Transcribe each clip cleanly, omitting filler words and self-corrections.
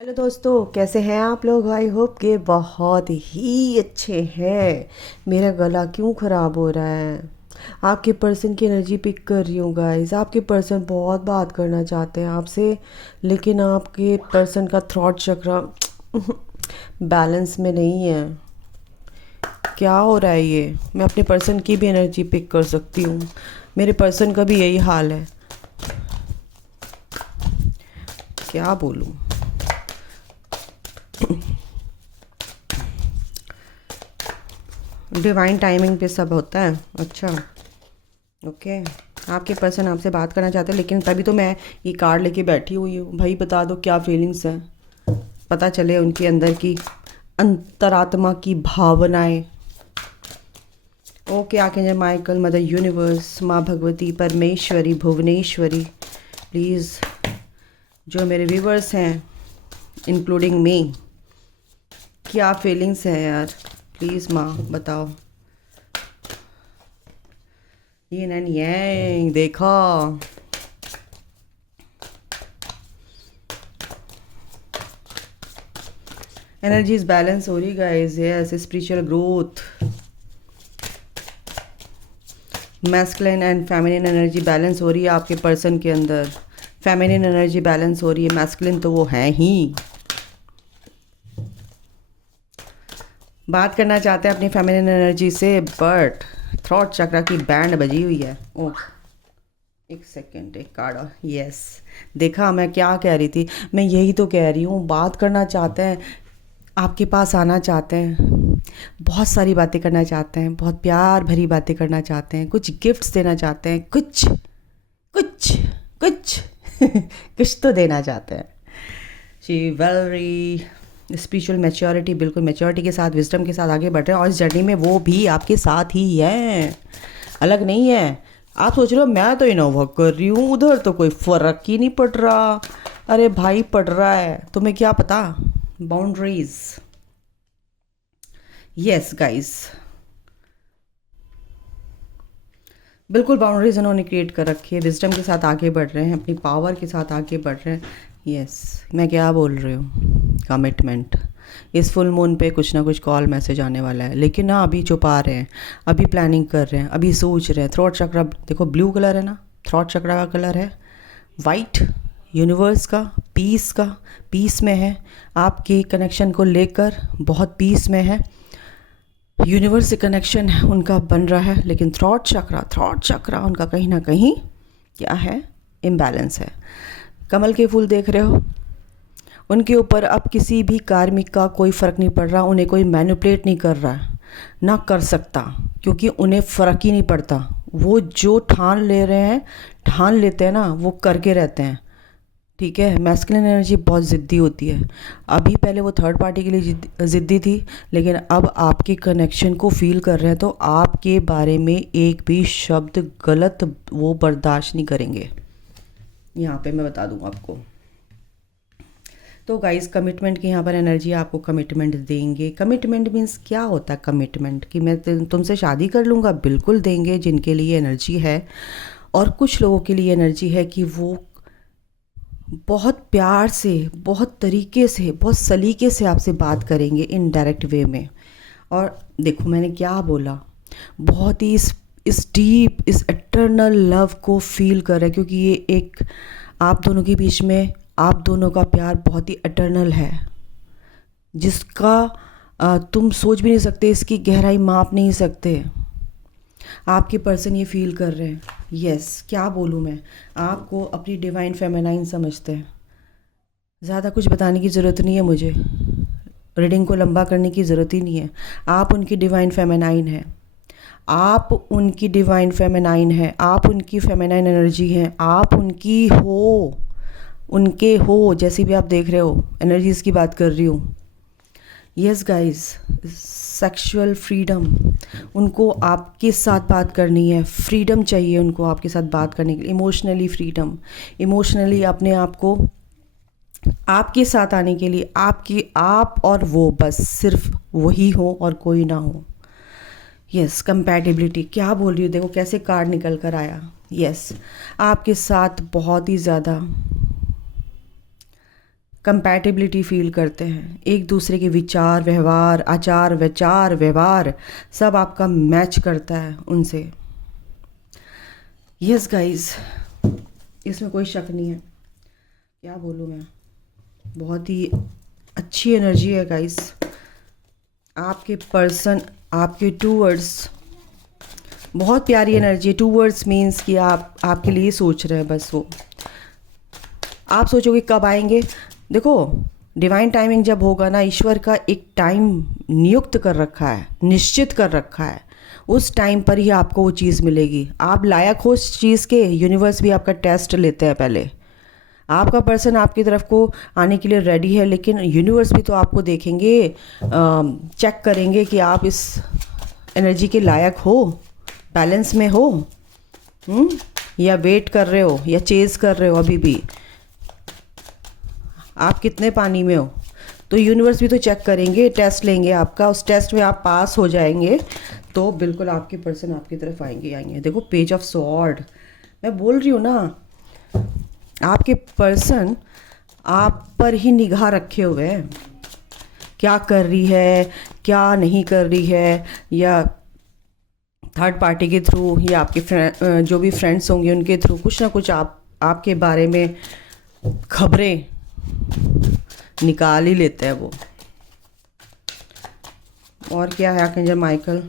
Hello दोस्तों, कैसे हैं आप लोग। आई होप के बहुत ही अच्छे हैं। मेरा गला क्यों ख़राब हो रहा है। आपके पर्सन की एनर्जी पिक कर रही हूँ गाइस। आपके पर्सन बहुत बात करना चाहते हैं आपसे, लेकिन आपके पर्सन का थ्रॉट चक्र बैलेंस में नहीं है। क्या हो रहा है ये। मैं अपने पर्सन की भी एनर्जी पिक कर सकती हूँ। मेरे पर्सन का भी यही हाल है। क्या बोलूँ। डिवाइन टाइमिंग पे सब होता है। अच्छा, ओके। आपके पर्सन आपसे बात करना चाहते हैं, लेकिन तभी तो मैं ये कार्ड लेके बैठी हुई हूँ। भाई बता दो क्या फीलिंग्स हैं, पता चले उनके अंदर की अंतरात्मा की भावनाएं। Okay, archangel Michael, mother universe, माँ भगवती, परमेश्वरी, भुवनेश्वरी, प्लीज़ जो मेरे व्यूवर्स हैं इंक्लूडिंग मी, क्या फीलिंग्स हैं यार, प्लीज़ माँ बताओ। यिन एंड यांग देखो। एनर्जीज बैलेंस हो रही guys. Yes, spiritual growth, masculine and feminine energy balance हो रही है आपके पर्सन के अंदर। फेमिनिन एनर्जी बैलेंस हो रही है, मैस्कुलिन तो वो है ही। बात करना चाहते हैं अपनी फेमिनिन एनर्जी से, बट थ्रॉट चक्र की बैंड बजी हुई है। ओह, एक सेकेंड, एक कार्ड। यस, देखा मैं क्या कह रही थी। मैं यही तो कह रही हूँ, बात करना चाहते हैं, आपके पास आना चाहते हैं, बहुत सारी बातें करना चाहते हैं, बहुत प्यार भरी बातें करना चाहते हैं, कुछ गिफ्ट्स देना चाहते हैं, कुछ कुछ कुछ कुछ तो देना चाहते हैं। शिवलरी, स्पिरिचुअल मैच्योरिटी, बिल्कुल मैच्योरिटी के साथ, विजडम के साथ आगे बढ़ रहे हैं, और इस जर्नी में वो भी आपके साथ ही हैं, अलग नहीं है। आप सोच रहे हो मैं तो इनोवा कर रही हूँ, उधर तो कोई फ़र्क ही नहीं पड़ रहा। अरे भाई पड़ रहा है, तुम्हें क्या पता। बाउंड्रीज, यस गाइस, बिल्कुल बाउंड्रीज उन्होंने क्रिएट कर रखी है। विजडम के साथ आगे बढ़ रहे हैं, अपनी पावर के साथ आगे बढ़ रहे हैं। यस, मैं क्या बोल रही हूँ, कमिटमेंट। इस फुल मून पे कुछ ना कुछ कॉल मैसेज आने वाला है, लेकिन ना अभी छुपा रहे हैं, अभी प्लानिंग कर रहे हैं, अभी सोच रहे हैं। थ्रॉट चक्र देखो, ब्लू कलर है ना, थ्रॉट चक्र का कलर है वाइट, यूनिवर्स का, पीस का, पीस में है। आपके कनेक्शन को लेकर बहुत पीस में है, यूनिवर्स से कनेक्शन उनका बन रहा है, लेकिन थ्रॉट चक्र उनका कहीं ना कहीं क्या है, इम्बैलेंस है। कमल के फूल देख रहे हो, उनके ऊपर अब किसी भी कार्मिक का कोई फ़र्क नहीं पड़ रहा, उन्हें कोई मैनिपुलेट नहीं कर रहा है, ना कर सकता, क्योंकि उन्हें फ़र्क ही नहीं पड़ता। वो जो ठान ले रहे हैं, ठान लेते हैं ना, वो करके रहते हैं। ठीक है, मैस्कुलिन एनर्जी बहुत ज़िद्दी होती है। अभी पहले वो थर्ड पार्टी के लिए ज़िद्दी थी, लेकिन अब आपके कनेक्शन को फील कर रहे हैं, तो आपके बारे में एक भी शब्द गलत वो बर्दाश्त नहीं करेंगे। यहाँ पे मैं बता दूँ आपको। तो गाइस, कमिटमेंट की यहाँ पर एनर्जी आपको कमिटमेंट देंगे। कमिटमेंट मीन्स क्या होता है कमिटमेंट, कि मैं तुमसे शादी कर लूँगा, बिल्कुल देंगे, जिनके लिए एनर्जी है। और कुछ लोगों के लिए एनर्जी है कि वो बहुत प्यार से, बहुत तरीके से, बहुत सलीके से आपसे बात करेंगे इनडायरेक्ट वे में। और देखो मैंने क्या बोला, बहुत ही इस डीप, इस एटर्नल लव को फील कर रहे हैं, क्योंकि ये एक आप दोनों के बीच में, आप दोनों का प्यार बहुत ही एटर्नल है, जिसका तुम सोच भी नहीं सकते, इसकी गहराई माप नहीं सकते। आपके पर्सन ये फील कर रहे हैं। यस, क्या बोलूँ मैं, आपको अपनी डिवाइन फेमिनाइन समझते हैं। ज़्यादा कुछ बताने की ज़रूरत नहीं है मुझे, रीडिंग को लंबा करने की ज़रूरत ही नहीं है। आप उनकी डिवाइन फेमिनाइन हैं, आप उनकी डिवाइन फेमिनाइन हैं, आप उनकी फेमिनाइन एनर्जी हैं, आप उनकी हो, उनके हो, जैसी भी आप देख रहे हो। एनर्जीज़ की बात कर रही हूँ। यस गाइस, सेक्सुअल फ्रीडम, उनको आपके साथ बात करनी है, फ्रीडम चाहिए उनको आपके साथ बात करने के लिए, इमोशनली फ्रीडम, इमोशनली अपने आप को आपके साथ आने के लिए, आपकी, आप और वो, बस सिर्फ वही हो और कोई ना हो। यस, कंपैटिबिलिटी, क्या बोल रही हूँ, देखो कैसे कार्ड निकल कर आया। यस, आपके साथ बहुत ही ज़्यादा कंपैटिबिलिटी फील करते हैं, एक दूसरे के विचार व्यवहार आचार विचार व्यवहार सब आपका मैच करता है उनसे। यस गाइस, इसमें कोई शक नहीं है। क्या बोलूँ मैं, बहुत ही अच्छी एनर्जी है गाइस। आपके पर्सन आपके टूवर्ड्स बहुत प्यारी एनर्जी है। टूवर्ड्स मीन्स कि आप आपके लिए सोच रहे हैं बस वो। आप सोचोगे कब आएंगे, देखो डिवाइन टाइमिंग जब होगा ना, ईश्वर का एक टाइम नियुक्त कर रखा है, निश्चित कर रखा है, उस टाइम पर ही आपको वो चीज़ मिलेगी। आप लायक हो उस चीज़ के, यूनिवर्स भी आपका टेस्ट लेते हैं पहले। आपका पर्सन आपकी तरफ को आने के लिए रेडी है, लेकिन यूनिवर्स भी तो आपको देखेंगे, चेक करेंगे कि आप इस एनर्जी के लायक हो, बैलेंस में हो, या वेट कर रहे हो या चेज कर रहे हो। अभी भी आप कितने पानी में हो, तो यूनिवर्स भी तो चेक करेंगे, टेस्ट लेंगे आपका। उस टेस्ट में आप पास हो जाएंगे तो बिल्कुल आपके पर्सन आपकी तरफ आएंगे। देखो पेज ऑफ स्वॉर्ड, मैं बोल रही हूँ ना, आपके पर्सन आप पर ही निगाह रखे हुए हैं, क्या कर रही है क्या नहीं कर रही है, या थर्ड पार्टी के थ्रू या आपके जो भी फ्रेंड्स होंगे उनके थ्रू कुछ ना कुछ आपके बारे में खबरें निकाल ही लेते हैं वो। और क्या है आर्कएंजल माइकल,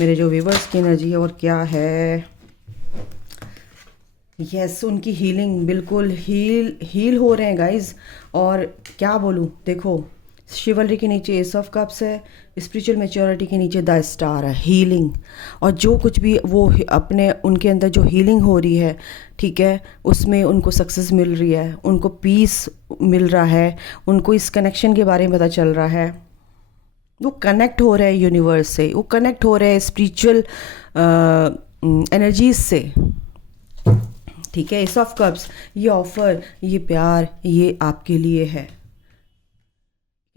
मेरे जो व्यूवर्स की एनर्जी है, और क्या है, यस उनकी हीलिंग, बिल्कुल हील हो रहे हैं गाइज। और क्या बोलूँ, देखो शिवलरी के नीचे एस ऑफ कप्स है, स्पिरिचुअल मैच्योरिटी के नीचे द स्टार है, हीलिंग। और जो कुछ भी वो अपने उनके अंदर जो हीलिंग हो रही है, ठीक है, उसमें उनको सक्सेस मिल रही है, उनको पीस मिल रहा है, उनको इस कनेक्शन के बारे में पता चल रहा है। वो कनेक्ट हो रहे हैं यूनिवर्स से, वो कनेक्ट हो रहे हैं स्पिरिचुअल एनर्जीज से, ठीक है। एस ऑफ कप्स, ये ऑफर, ये प्यार, ये आपके लिए है।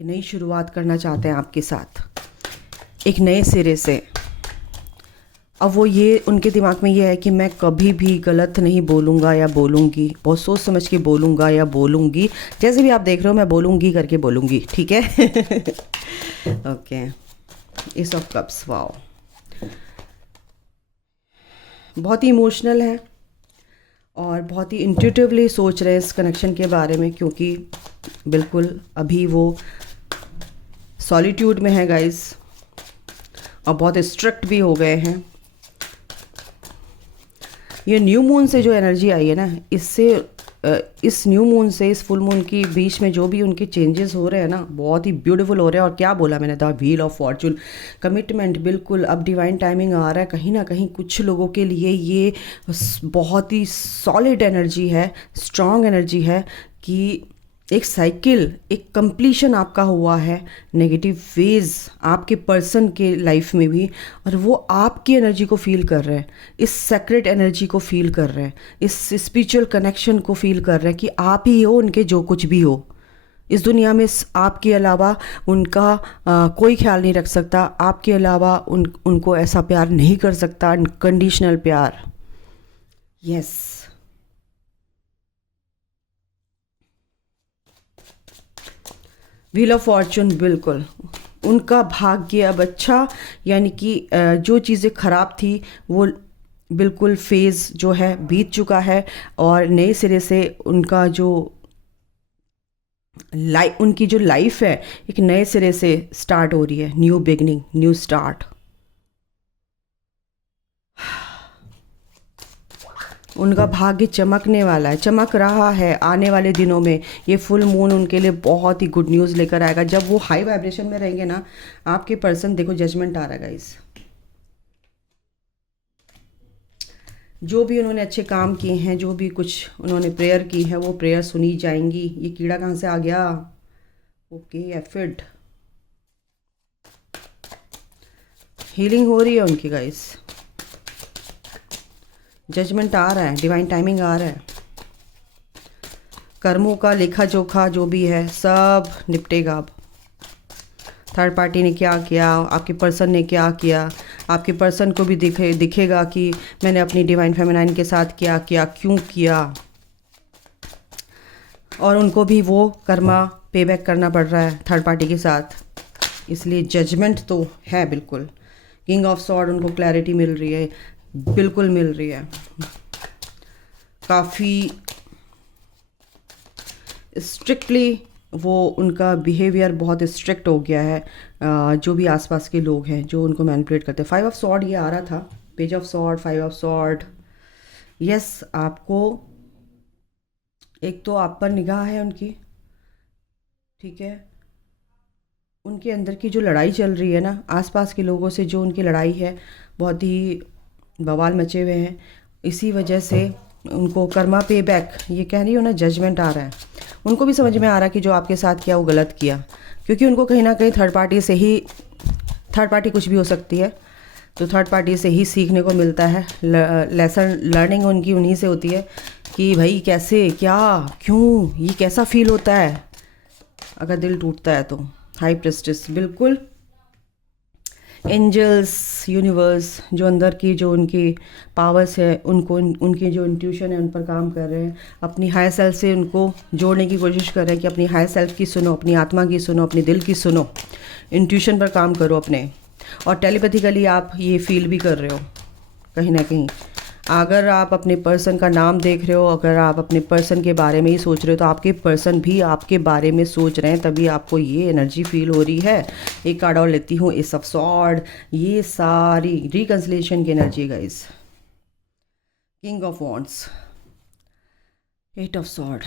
नई शुरुआत करना चाहते हैं आपके साथ एक नए सिरे से। अब वो ये उनके दिमाग में ये है कि मैं कभी भी गलत नहीं बोलूँगा या बोलूँगी, बहुत सोच समझ के बोलूँगा या बोलूँगी, जैसे भी आप देख रहे हो मैं बोलूँगी करके बोलूँगी, ठीक है। Okay, S of cups, wow, बहुत ही इमोशनल है और बहुत ही इंट्यूटिवली सोच रहे हैं इस कनेक्शन के बारे में, क्योंकि बिल्कुल अभी वो सॉलिट्यूड में है गाइस, और बहुत स्ट्रिक्ट भी हो गए हैं। ये न्यू मून से जो एनर्जी आई है ना, इससे इस न्यू मून से इस फुल मून के बीच में जो भी उनके चेंजेस हो रहे हैं ना, बहुत ही ब्यूटीफुल हो रहे हैं। और क्या बोला मैंने, the wheel of Fortune, commitment, बिल्कुल अब डिवाइन टाइमिंग आ रहा है। कहीं ना कहीं कुछ लोगों के लिए ये बहुत ही सॉलिड एनर्जी है, स्ट्रॉन्ग एनर्जी है कि एक साइकिल, एक कंप्लीशन आपका हुआ है, नेगेटिव फेज आपके पर्सन के लाइफ में भी, और वो आपकी एनर्जी को फील कर रहे हैं, इस सेक्रेट एनर्जी को फील कर रहे हैं, इस स्पिरिचुअल कनेक्शन को फील कर रहे हैं कि आप ही हो उनके जो कुछ भी हो इस दुनिया में। आपके अलावा उनका कोई ख्याल नहीं रख सकता, आपके अलावा उनको ऐसा प्यार नहीं कर सकता, अनकंडीशनल प्यार। यस, व्हील ऑफ फॉर्चून, बिल्कुल उनका भाग्य अब अच्छा, यानी कि जो चीज़ें खराब थी वो बिल्कुल फेज़ जो है बीत चुका है, और नए सिरे से उनका जो उनकी जो लाइफ है एक नए सिरे से स्टार्ट हो रही है, न्यू बिगनिंग, न्यू स्टार्ट। उनका भाग्य चमकने वाला है, चमक रहा है आने वाले दिनों में। ये फुल मून उनके लिए बहुत ही गुड न्यूज़ लेकर आएगा। जब वो हाई वाइब्रेशन में रहेंगे ना, आपके पर्सन, देखो जजमेंट आ रहा है गाइस, जो भी उन्होंने अच्छे काम किए हैं, जो भी कुछ उन्होंने प्रेयर की है, वो प्रेयर सुनी जाएंगी। ये कीड़ा कहाँ से आ गया, ओके, एफिड, हीलिंग हो रही है उनकी गाइस, जजमेंट आ रहा है, डिवाइन टाइमिंग आ रहा है, कर्मों का लेखा जोखा जो भी है सब निपटेगा। अब थर्ड पार्टी ने क्या किया, आपके पर्सन ने क्या किया, आपके पर्सन को भी दिखेगा कि मैंने अपनी डिवाइन फेमिनाइन के साथ क्या किया, क्यों किया। और उनको भी वो कर्मा पे बैक करना पड़ रहा है थर्ड पार्टी के साथ, इसलिए जजमेंट तो है बिल्कुल। किंग ऑफ सॉर्ड, उनको क्लैरिटी मिल रही है, बिल्कुल मिल रही है। काफ़ी स्ट्रिक्टली वो उनका बिहेवियर बहुत स्ट्रिक्ट हो गया है। जो भी आसपास के लोग हैं जो उनको मैनिपुलेट करते हैं। 5 ऑफ सॉर्ड ये आ रहा था, page of sword, 5 of sword. Yes, आपको एक तो आप पर निगाह है उनकी, ठीक है। उनके अंदर की जो लड़ाई चल रही है ना, आसपास के लोगों से जो उनकी लड़ाई है, बहुत ही बवाल मचे हुए हैं। इसी वजह से उनको कर्मा पे बैक, ये कह रही हो ना, जजमेंट आ रहा है। उनको भी समझ में आ रहा है कि जो आपके साथ किया वो गलत किया, क्योंकि उनको कहीं ना कहीं थर्ड पार्टी से ही, थर्ड पार्टी कुछ भी हो सकती है, तो थर्ड पार्टी से ही सीखने को मिलता है। लेसन लर्निंग उनकी उन्हीं से होती है कि भाई कैसे, क्या, क्यों, ये कैसा फील होता है अगर दिल टूटता है तो। हाई प्रेस्टिस, बिल्कुल एंजल्स, यूनिवर्स, जो अंदर की जो उनकी पावर्स है, उनको उनकी जो इंट्यूशन है उन पर काम कर रहे हैं। अपनी हायर सेल्फ से उनको जोड़ने की कोशिश कर रहे हैं कि अपनी हायर सेल्फ की सुनो, अपनी आत्मा की सुनो, अपने दिल की सुनो, इंट्यूशन पर काम करो अपने। और टेलीपैथिकली आप ये फील भी कर रहे हो कहीं ना कहीं। अगर आप अपने पर्सन का नाम देख रहे हो, अगर आप अपने पर्सन के बारे में ही सोच रहे हो, तो आपके पर्सन भी आपके बारे में सोच रहे हैं, तभी आपको ये एनर्जी फील हो रही है। एक कार्ड और लेती हूँ, एस ऑफ सॉर्ड। ये सारी रिकंसिलिएशन की एनर्जी है guys. King of wands, 8 of sword,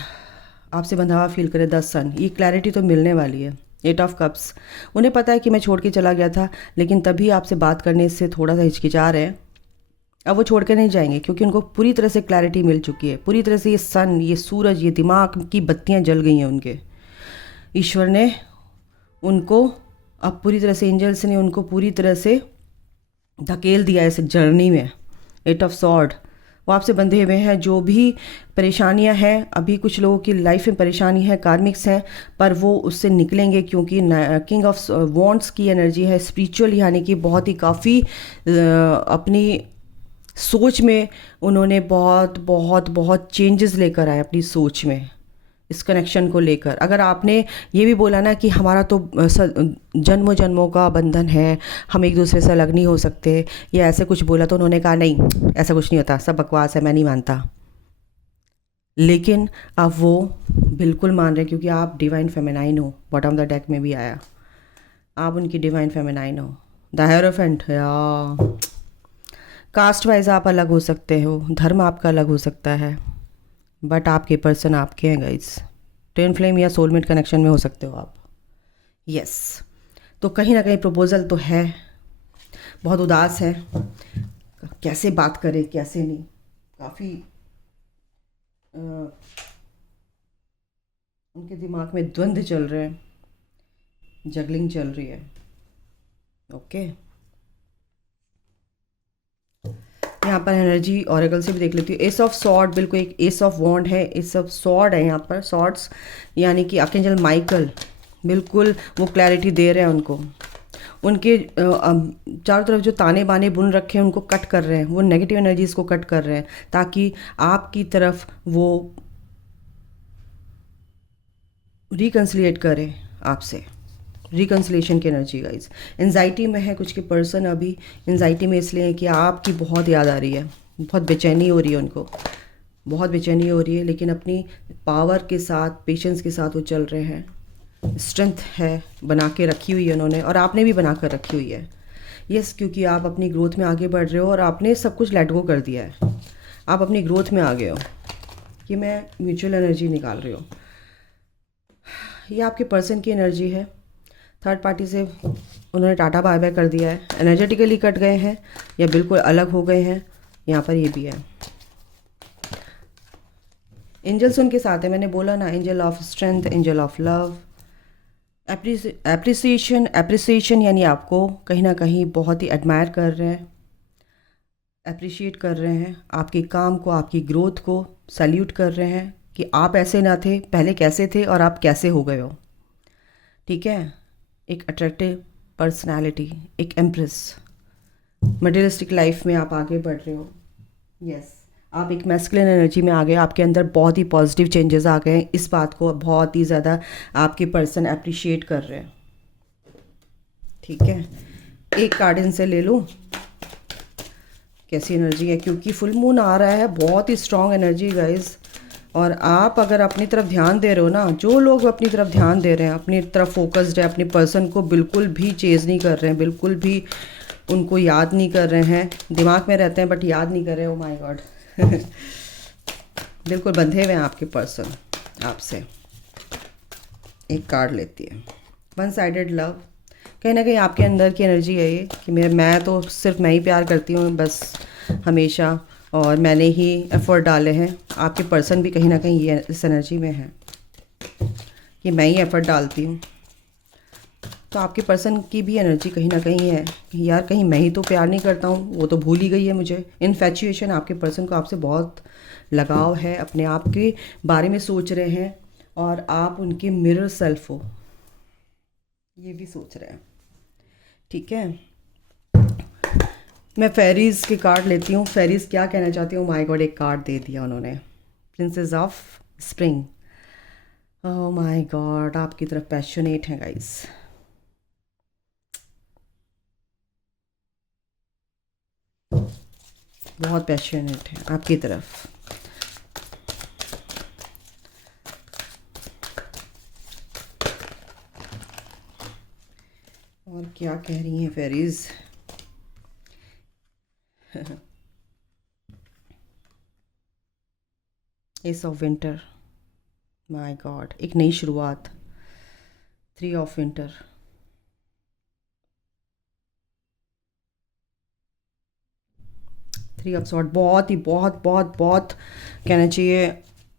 आपसे बंधा हुआ फील करे 10 सन। ये क्लैरिटी तो मिलने वाली है। 8 ऑफ कप्स, उन्हें पता है कि मैं छोड़ के चला गया था, लेकिन तभी आपसे बात करने से थोड़ा सा हिचकिचा रहे हैं। अब वो छोड़ के नहीं जाएंगे, क्योंकि उनको पूरी तरह से क्लैरिटी मिल चुकी है। पूरी तरह से ये सन, ये सूरज, ये दिमाग की बत्तियां जल गई हैं उनके। ईश्वर ने उनको अब पूरी तरह से, एंजल्स ने उनको पूरी तरह से धकेल दिया है इस जर्नी में। 8 ऑफ सॉर्ड, वो आपसे बंधे हुए हैं। जो भी परेशानियां हैं, अभी कुछ लोगों की लाइफ में परेशानी है, कार्मिक्स हैं, पर वो उससे निकलेंगे, क्योंकि किंग ऑफ वॉन्ड्स की एनर्जी है स्पिरिचुअल, यानी कि बहुत ही काफ़ी अपनी सोच में उन्होंने बहुत बहुत बहुत चेंजेस लेकर आए अपनी सोच में, इस कनेक्शन को लेकर। अगर आपने ये भी बोला ना कि हमारा तो जन्मों जन्मों का बंधन है, हम एक दूसरे से अलग नहीं हो सकते, या ऐसे कुछ बोला, तो उन्होंने कहा नहीं, ऐसा कुछ नहीं होता, सब बकवास है, मैं नहीं मानता। लेकिन अब वो बिल्कुल मान रहे हैं, क्योंकि आप डिवाइन फेमिनाइन हो। बॉटम ऑफ द डेक में भी आया, आप उनकी डिवाइन फेमिनाइन हो। द हेरोफेंट, या कास्ट वाइज आप अलग हो सकते हो, धर्म आपका अलग हो सकता है, बट आपके पर्सन आपके हैं गाइस। ट्विन फ्लेम या सोलमेट कनेक्शन में हो सकते हो आप। यस, तो कहीं ना कहीं प्रपोजल तो है। बहुत उदास है, कैसे बात करें कैसे नहीं, काफ़ी उनके दिमाग में द्वंद्व चल रहे हैं, जगलिंग चल रही है। ओके, यहाँ पर एनर्जी ऑरेकल से भी देख लेती हूँ। एस ऑफ सॉर्ड, बिल्कुल एक एस ऑफ वॉन्ड है, एस ऑफ सॉर्ड है यहाँ पर, सॉर्ड्स, यानी कि आर्कएंजल माइकल बिल्कुल वो क्लैरिटी दे रहे हैं उनको। उनके चारों तरफ जो ताने बाने बुन रखे हैं उनको कट कर रहे हैं, वो नेगेटिव एनर्जीज को कट कर रहे हैं, ताकि आपकी तरफ वो रिकन्सिलिएट करें आपसे। रिकन्सिलेशन की एनर्जी गाइज। एंजाइटी में है कुछ के पर्सन, अभी एंजाइटी में इसलिए है कि आपकी बहुत याद आ रही है, बहुत बेचैनी हो रही है उनको, बहुत बेचैनी हो रही है, लेकिन अपनी पावर के साथ, पेशेंस के साथ वो चल रहे हैं। स्ट्रेंथ है बना के रखी हुई है उन्होंने, और आपने भी बना कर रखी हुई है। यस, क्योंकि आप अपनी ग्रोथ में आगे बढ़ रहे हो और आपने सब कुछ लेट गो कर दिया है, आप अपनी ग्रोथ में आ गए हो। कि मैं म्यूचुअल एनर्जी निकाल रही हूँ, ये आपके पर्सन की एनर्जी है। थर्ड पार्टी से उन्होंने टाटा बाय बाय कर दिया है, एनर्जेटिकली कट गए हैं या बिल्कुल अलग हो गए हैं। यहाँ पर ये भी है, एंजल्स उनके साथ है, मैंने बोला ना, angel of strength, angel of love, appreciation, यानी आपको कहीं ना कहीं बहुत ही एडमायर कर रहे हैं, अप्रिशिएट कर रहे हैं आपके काम को, आपकी ग्रोथ को सैल्यूट कर रहे हैं कि आप ऐसे ना थे, पहले कैसे थे और आप कैसे हो गए हो। ठीक है, एक अट्रैक्टिव पर्सनालिटी, एक एम्प्रेस, मटेरियलिस्टिक लाइफ में आप आगे बढ़ रहे हो। यस, आप एक मैस्कुलिन एनर्जी में आ गए, आपके अंदर बहुत ही पॉजिटिव चेंजेस आ गए हैं। इस बात को बहुत ही ज़्यादा आपके पर्सन अप्रिशिएट कर रहे हैं। ठीक है, एक कार्ड इनसे ले लूँ, कैसी एनर्जी है, क्योंकि फुल मून आ रहा है, बहुत ही स्ट्रॉन्ग एनर्जी गाइज। और आप अगर अपनी तरफ ध्यान दे रहे हो ना, जो लोग अपनी तरफ ध्यान दे रहे हैं, अपनी तरफ फोकस्ड है, अपनी पर्सन को बिल्कुल भी चेज़ नहीं कर रहे हैं, बिल्कुल भी उनको याद नहीं कर रहे हैं, दिमाग में रहते हैं बट याद नहीं कर रहे। ओ माय गॉड बिल्कुल बंधे हुए हैं आपके पर्सन आपसे। एक कार्ड लेती है, वन साइडेड लव। कहीं ना कहीं आपके अंदर की एनर्जी है ये कि मैं तो सिर्फ मैं ही प्यार करती हूँ बस हमेशा, और मैंने ही एफर्ट डाले हैं। आपके पर्सन भी कहीं ना कहीं ये इस एनर्जी में है कि मैं ही एफर्ट डालती हूँ। तो आपके पर्सन की भी एनर्जी कहीं ना कहीं है कि यार कहीं मैं ही तो प्यार नहीं करता हूँ, वो तो भूल ही गई है मुझे। इन्फैचुएशन, आपके पर्सन को आपसे बहुत लगाव है, अपने आप के बारे में सोच रहे हैं, और आप उनके मिरर सेल्फ हो, ये भी सोच रहे हैं। ठीक है, मैं फेरीज़ के कार्ड लेती हूँ। फेरीज़ क्या कहना चाहती हूँ? माय गॉड, एक कार्ड दे दिया उन्होंने, princess of spring. Oh my God, आपकी तरफ पैशनेट है गाइस। बहुत पैशनेट है आपकी तरफ। और क्या कह रही हैं ferries? S of winter, my God, एक नई शुरुआत। Three of winter, three of sword. बहुत ही बहुत बहुत बहुत कहना चाहिए,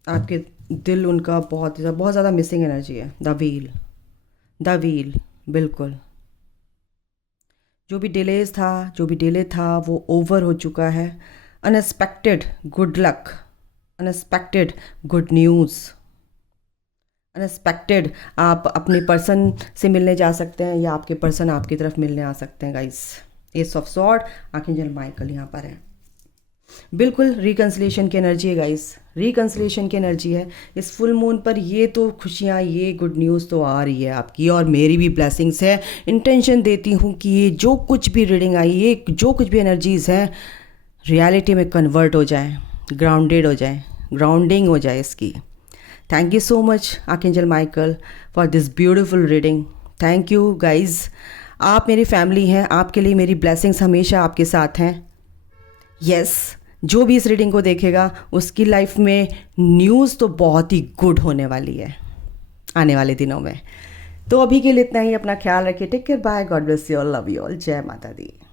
आपके दिल उनका बहुत ज़्यादा मिसिंग एनर्जी है। द व्हील, द व्हील, बिल्कुल। जो भी डिलेज था, जो भी डिले था, वो ओवर हो चुका है। Unexpected good luck, unexpected good news, unexpected आप अपने पर्सन से मिलने जा सकते हैं, या आपके पर्सन आपकी तरफ मिलने आ सकते हैं guys. S of sword, archangel Michael यहाँ पर है। बिल्कुल रिकन्सिलेशन की एनर्जी है गाइस, रिकन्सिलेशन की एनर्जी है इस फुल मून पर। ये तो खुशियाँ, ये गुड न्यूज़ तो आ रही है आपकी, और मेरी भी ब्लेसिंग्स है। इंटेंशन देती हूँ कि ये जो कुछ भी रीडिंग आई, ये जो कुछ भी एनर्जीज़ हैं, रियलिटी में कन्वर्ट हो जाए, ग्राउंडेड हो जाए, ग्राउंडिंग हो जाए इसकी। Thank you so much archangel Michael for this beautiful reading. Thank you guys, आप मेरी फैमिली हैं, आपके लिए मेरी ब्लेसिंग्स हमेशा आपके साथ हैं। यस, जो भी इस रीडिंग को देखेगा उसकी लाइफ में न्यूज़ तो बहुत ही गुड होने वाली है आने वाले दिनों में। तो अभी के लिए इतना ही, अपना ख्याल रखिए, take care, bye, God bless you all, love you all, जय माता दी।